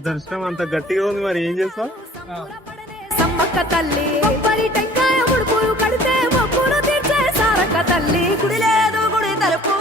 దర్శనం అంత గట్టిగా ఉంది, మరి ఏం చేస్తావు? సమ్మక్క తల్లి కొబ్బరి టెంకాయ ముడుపులు కడితే మొక్కులు తీర్చే సారక్క తల్లి గుడి లేదు గుడి తలుపు